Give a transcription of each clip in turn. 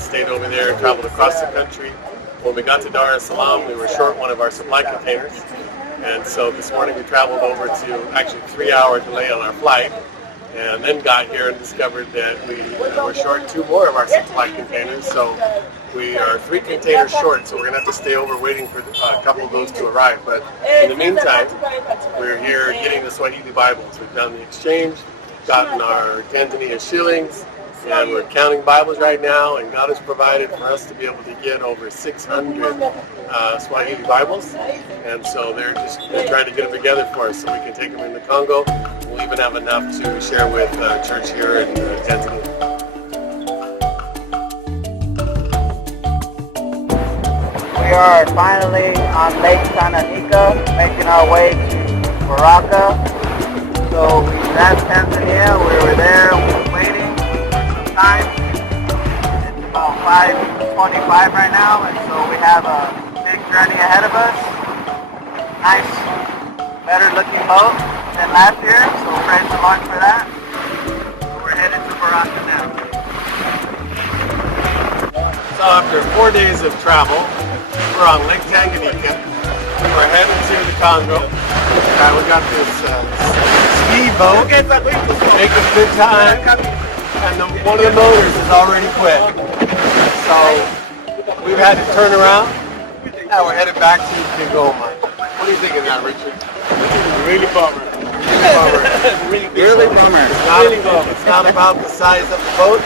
stayed over there and traveled across the country. When we got to Dar es Salaam, we were short one of our supply containers. And so this morning we traveled over to actually 3-hour delay on our flight, and then got here and discovered that we were short 2 more of our supply containers. So we are 3 containers short, so we're going to have to stay over waiting for a couple of those to arrive. But in the meantime, we're here getting the Swahili Bibles. We've done the exchange, gotten our Tanzania shillings, and we're counting Bibles right now, and God has provided for us to be able to get over 600 Swahili Bibles. And so they're trying to get them together for us so we can take them into Congo. We'll even have enough to share with church here in Tanzania. We are finally on Lake Tanganyika, making our way to Baraka. So we left Tanzania, we were there waiting for some time. It's about 5:25 right now, and so we have a big journey ahead of us. Nice, better looking boat than last year, so praise the Lord for that. So we're headed to Baraka now. So after 4 days of travel, we're on Lake Tanganyika. We're headed to the Congo. We got this speedboat, making good time, and one of the motors is already quit. So we've had to turn around. Now we're headed back to Kigoma. What do you think of that, Richard? Really bummer. Really bummer. It's not about the size of the boat.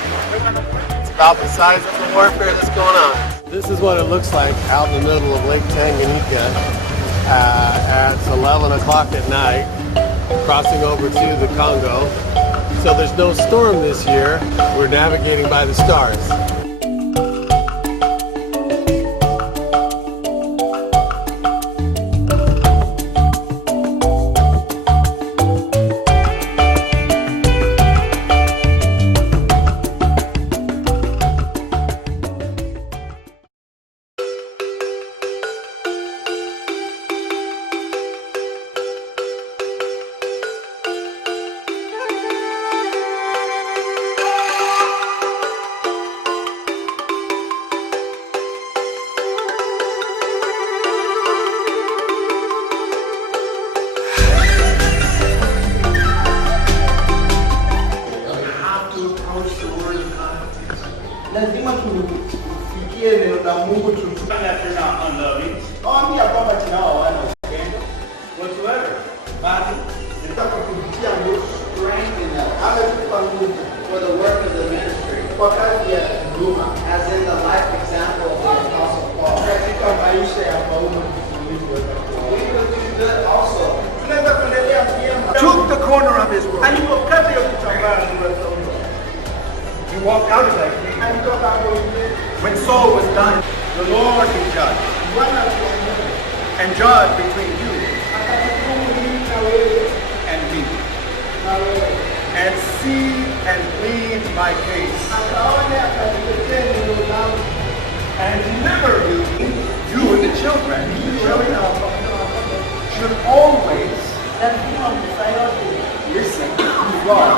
It's about the size of the warfare that's going on. This is what it looks like out in the middle of Lake Tanganyika at 11 o'clock at night, crossing over to the Congo. So there's no storm this year. We're navigating by the stars. Lazima tufikie neno la Mungu tuambia kwamba tunao wana upendo whatsoever, bali nataka kupitia nguvu strength in us. Ametupa nguvu for the work of the ministry, kwa kazi ya huduma, as in the life example of the Apostle Paul. Katika maisha ya Paulo we will do good also. Tunaweza kuendelea vyema. Took the corner of his robe. Alipokata hiyo kitambaa he walked out of that cave. When Saul was done, the Lord will judge and judge between you and me, and see and plead my case, and deliver you and the children should always listen to God.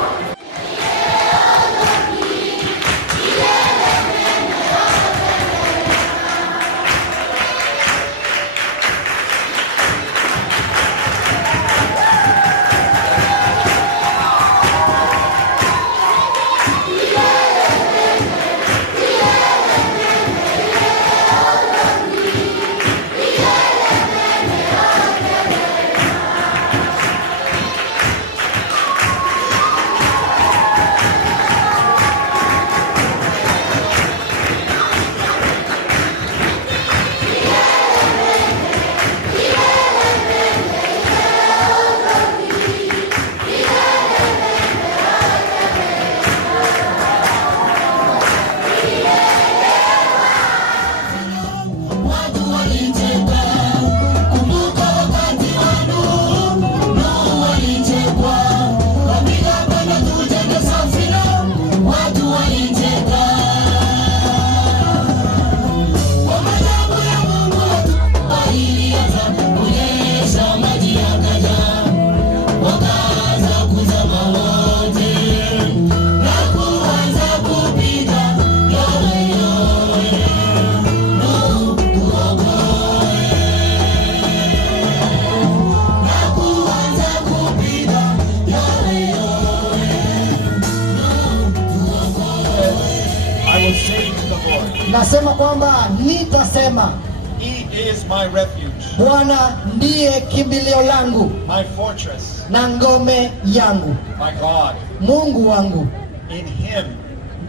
Nasema kwamba nitasema He is my refuge, Bwana ndiye kimbilio langu my fortress, na ngome yangu, my God. Mungu wangu, In him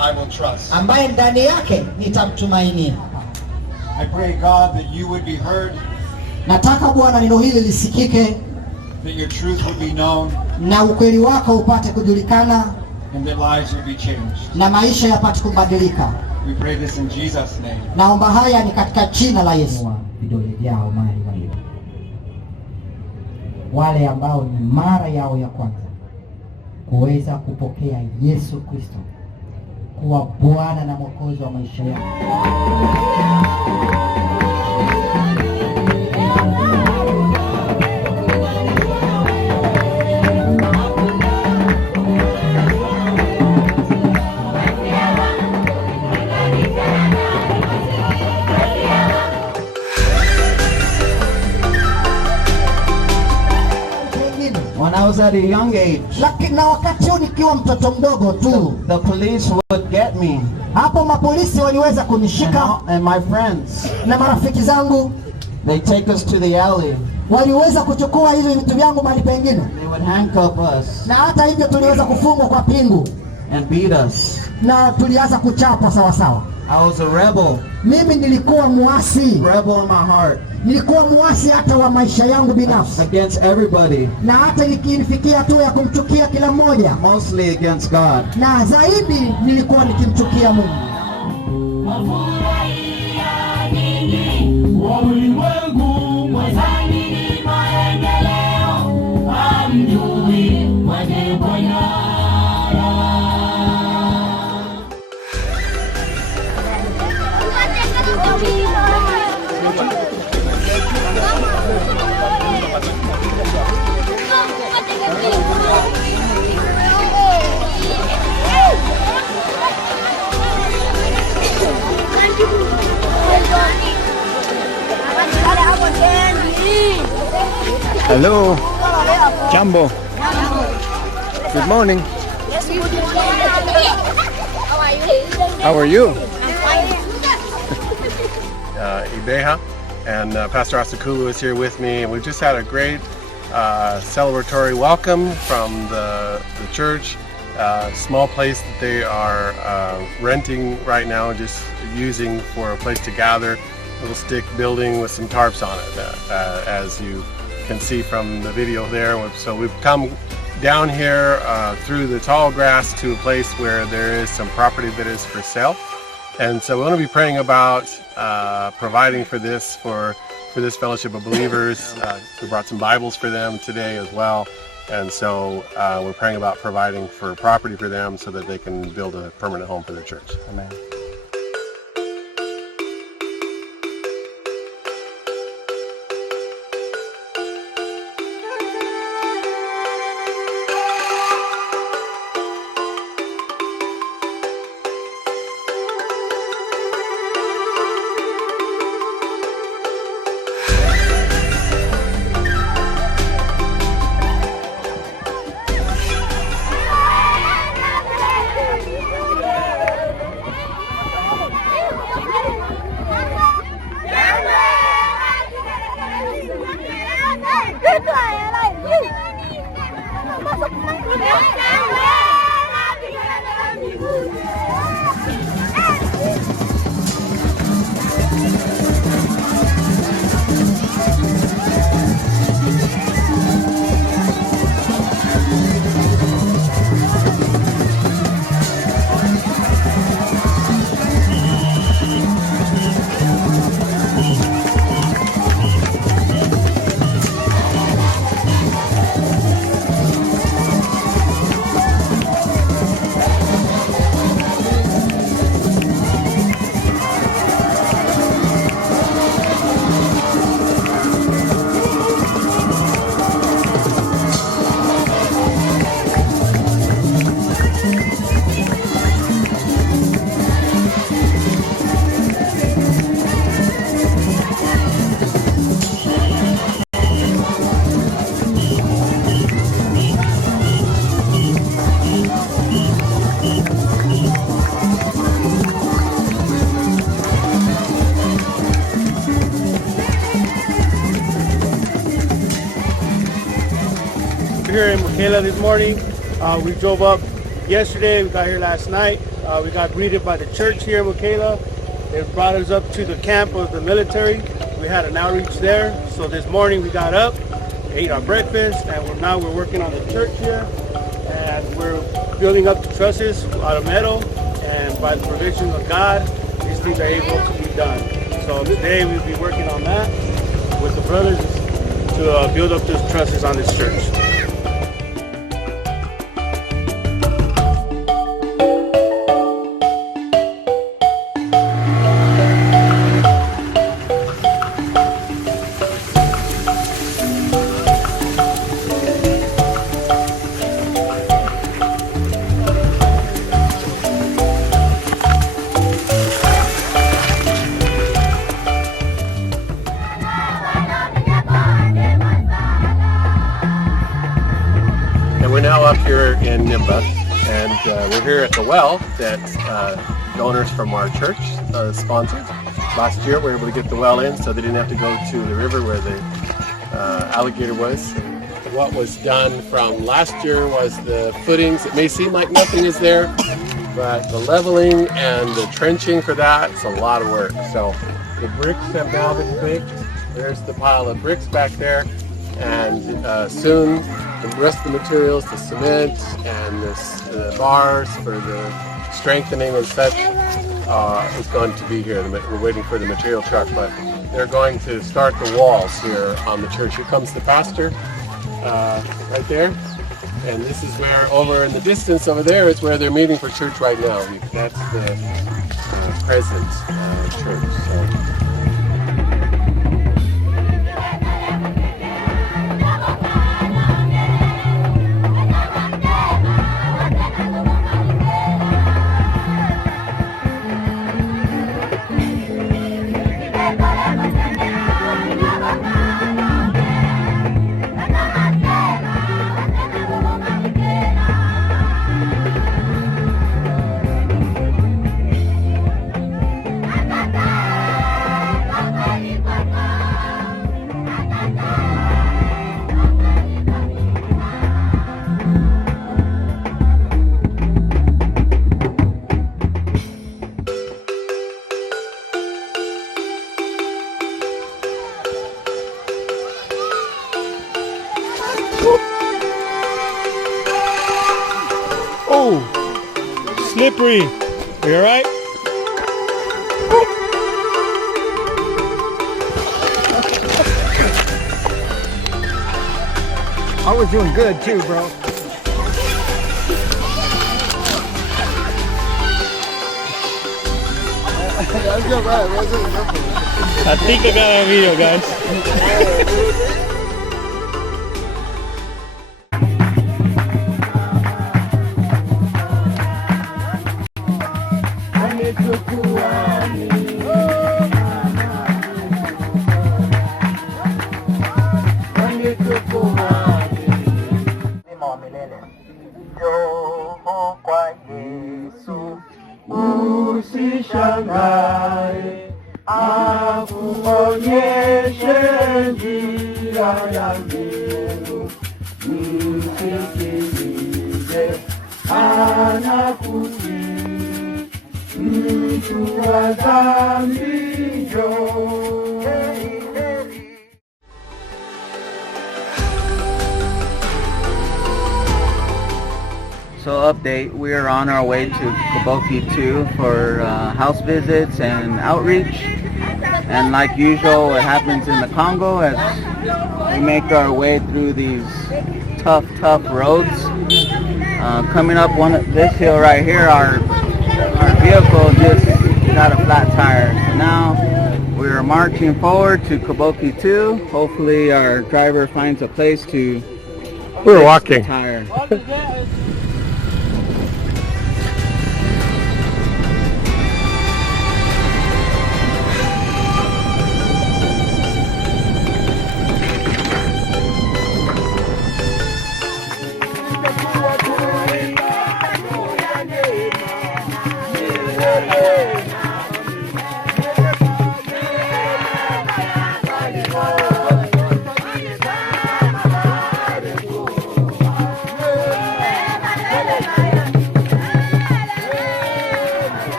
I will trust. ambaye ndani yake nitamtumainia. I pray, God, that you would be heard, Nataka Bwana neno hili lisikike, that your truth would be known, na ukweli wako upate kujulikana, and that lives would be changed. na maisha yapate kubadilika. We pray this in Jesus' name. Naomba haya ni katika jina la Yesu. Vidole vyao mali walio wale ambao ni mara yao ya kwanza kuweza kupokea Yesu Kristo kuwa Bwana na Mwokozi wa maisha yao. When I was at a young age, Lakini na wakati huu nikiwa mtoto mdogo tu, the police would get me hapo mapolisi waliweza kunishika and my friends. na marafiki zangu They take us to the alley. waliweza kuchukua hizo vitu vyangu mahali pengine, They would handcuff us na hata hivyo tuliweza kufungwa kwa pingu and beat us. na tulianza kuchapwa sawa sawa. I was a rebel. Mimi nilikuwa muasi, Rebel in my heart. nilikuwa muasi hata wa maisha yangu binafsi, Against everybody. na hata nikifikia hatua ya kumchukia kila mmoja, Mostly against God. na zaidi nilikuwa nikimchukia Mungu. Hello. Jambo. Good morning. How are you? Ibeha, and Pastor Asakulu is here with me, and we've just had a great celebratory welcome from the church. Small place that they are renting right now, just using for a place to gather. Little stick building with some tarps on it, as you can see from the video there. So we've come down here through the tall grass to a place where there is some property that is for sale, and so we're going to be praying about providing for this fellowship of believers. We brought some Bibles for them today as well, and so we're praying about providing for property for them so that they can build a permanent home for their church. Amen. here in Michaela this morning. We drove up yesterday. We got here last night. We got greeted by the church here in Michaela. They brought us up to the camp of the military. We had an outreach there. So this morning we got up, ate our breakfast, and now we're working on the church here. And we're building up the trusses out of metal. And by the provision of God, these things are able to be done. So today we'll be working on that with the brothers to build up those trusses on this church. We're now up here in Nimba, and we're here at the well that donors from our church sponsored. Last year we were able to get the well in so they didn't have to go to the river where the alligator was. What was done from last year was the footings. It may seem like nothing is there, but the leveling and the trenching for that, it's a lot of work. So the bricks have now been baked. There's the pile of bricks back there, and soon the rest of the materials, the cement and the bars for the strengthening and such is going to be here. We're waiting for the material truck, but they're going to start the walls here on the church. Here comes the pastor right there, and this is where, over in the distance over there, is where they're meeting for church right now. That's the present church. So. Oh, slippery. You all right? I was doing good too, bro. That's good, right? I think I got it on video, guys. Usishangae, akuonyeshe njia ya mbingu, msikilize, anakusihi, mtu wa dhambi njoo. So update, we are on our way to Kaboki 2 for house visits and outreach. And like usual, what happens in the Congo as we make our way through these tough roads. Coming up this hill right here, our vehicle just got a flat tire. So now we are marching forward to Kaboki 2. Hopefully our driver finds a place to We're walking. tire.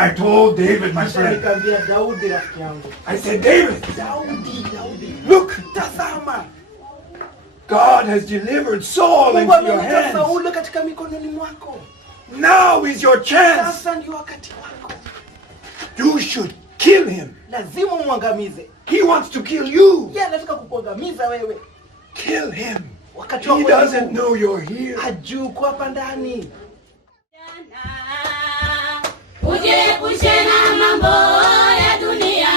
I told David, my Kisha friend, nikamwambia Daudi rafiki yangu. I said, David, Daudi. look, Tazama. God has delivered Saul Mungu into your amemweka hands. Sauli katika mikononi mwako. Now is your chance. Sasa ndio wakati wako. You should kill him. Lazima umwangamize. He wants to kill you. Yeye anataka kukuangamiza wewe. Kill him. Wakati He wako doesn't know you're here. hajui uko hapa ndani. Ujiepushe na mambo ya dunia.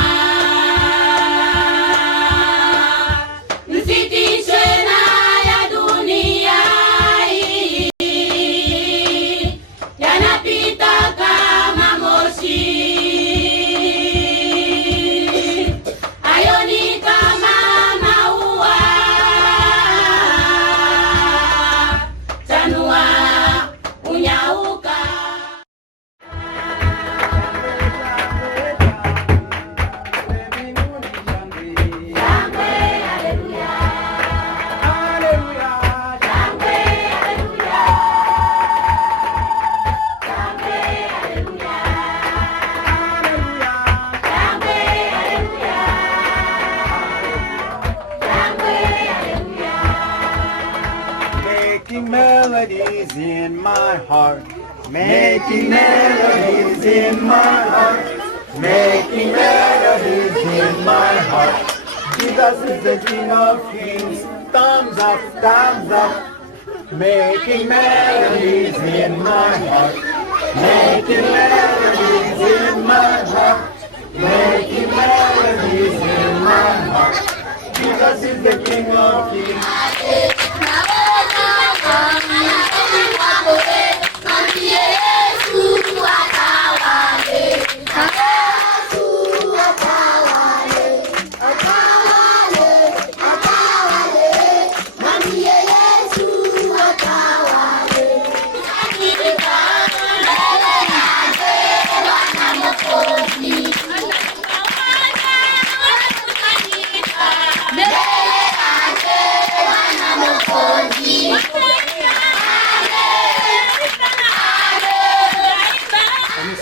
Msitishwe na ya dunia hii. Yanapita kama moshi. Hayo ni kama maua. Chanua, unyauka. Making melodies in my heart. Making melodies in my heart. Making melodies in my heart. Jesus is the King of Kings. Thumbs up, thumbs up. Making melodies in my heart. Making melodies in my heart. Making melodies in my heart. Jesus is the King of Kings.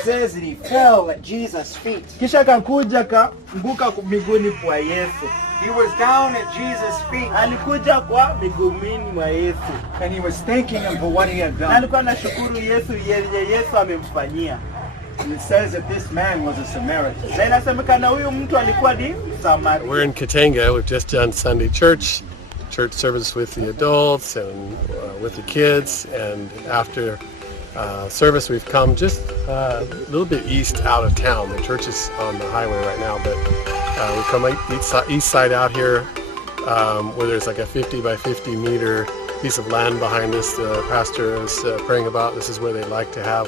Says that he fell at Jesus' feet. Kisha kakuja kaanguka miguuni kwa Yesu. He was down at Jesus' feet Alikuja kwa miguuni mwa Yesu. and he was thanking him for what he had Na done. alikuwa anashukuru Yesu yenye Yesu amemfanyia. And it says that this man was a Samaritan. Na inasemekana huyu mtu alikuwa ni Msamaria. We're in Katanga. We've just done Sunday church service with the adults and with the kids. And after service, we've come just a little bit east out of town. The church is on the highway right now, but we come east side out here where there's like a 50 by 50 meter piece of land behind us. The pastor is praying about. This is where they'd like to have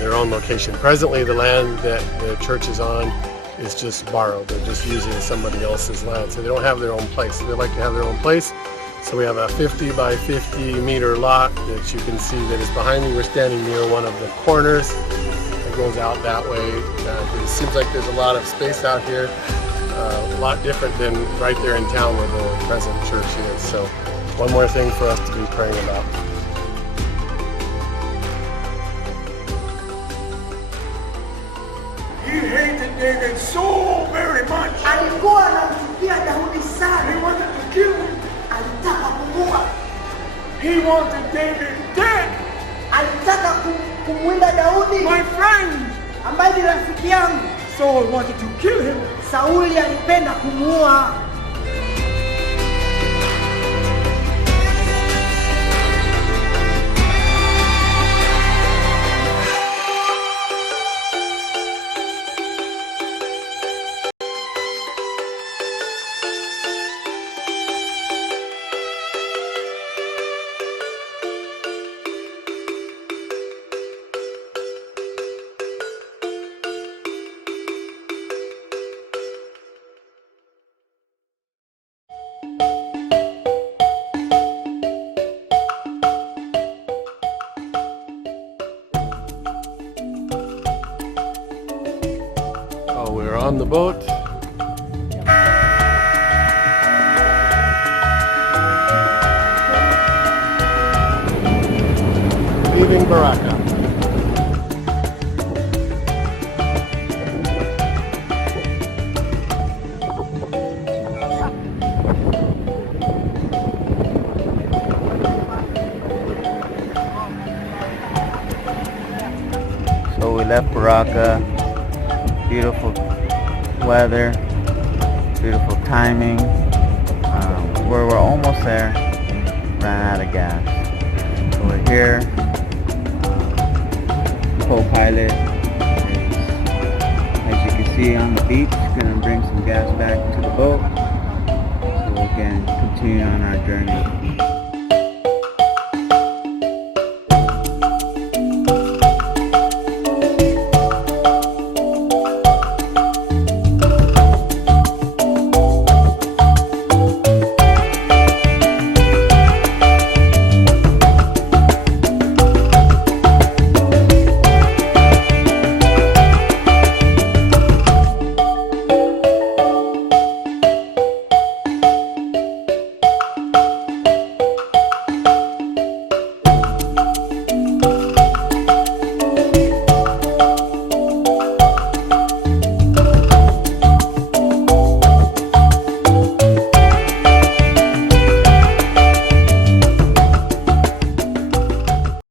their own location. Presently, the land that the church is on is just borrowed. They're just using somebody else's land, so they don't have their own place. They'd like to have their own place. So we have a 50 by 50 meter lot that you can see that is behind me. We're standing near one of the corners. It goes out that way. It seems like there's a lot of space out here, a lot different than right there in town where the present church is. So one more thing for us to be praying about. He hated David so very much. Alikuwa anamchukia Daudi sana. He wanted to kill him. Alitaka kumuua. He wanted David dead. Alitaka kumwinda Daudi. My friend. Ambaye ni rafiki yangu. Saul wanted to kill him. Sauli alipenda kumuua. Oh, we're on the boat. Leaving Baraka. left Baraka. Beautiful weather, beautiful timing. We're almost there. Ran out of gas. So we're here. Co-pilot is, as you can see, on the beach. Gonna bring some gas back to the boat so we can continue on our journey.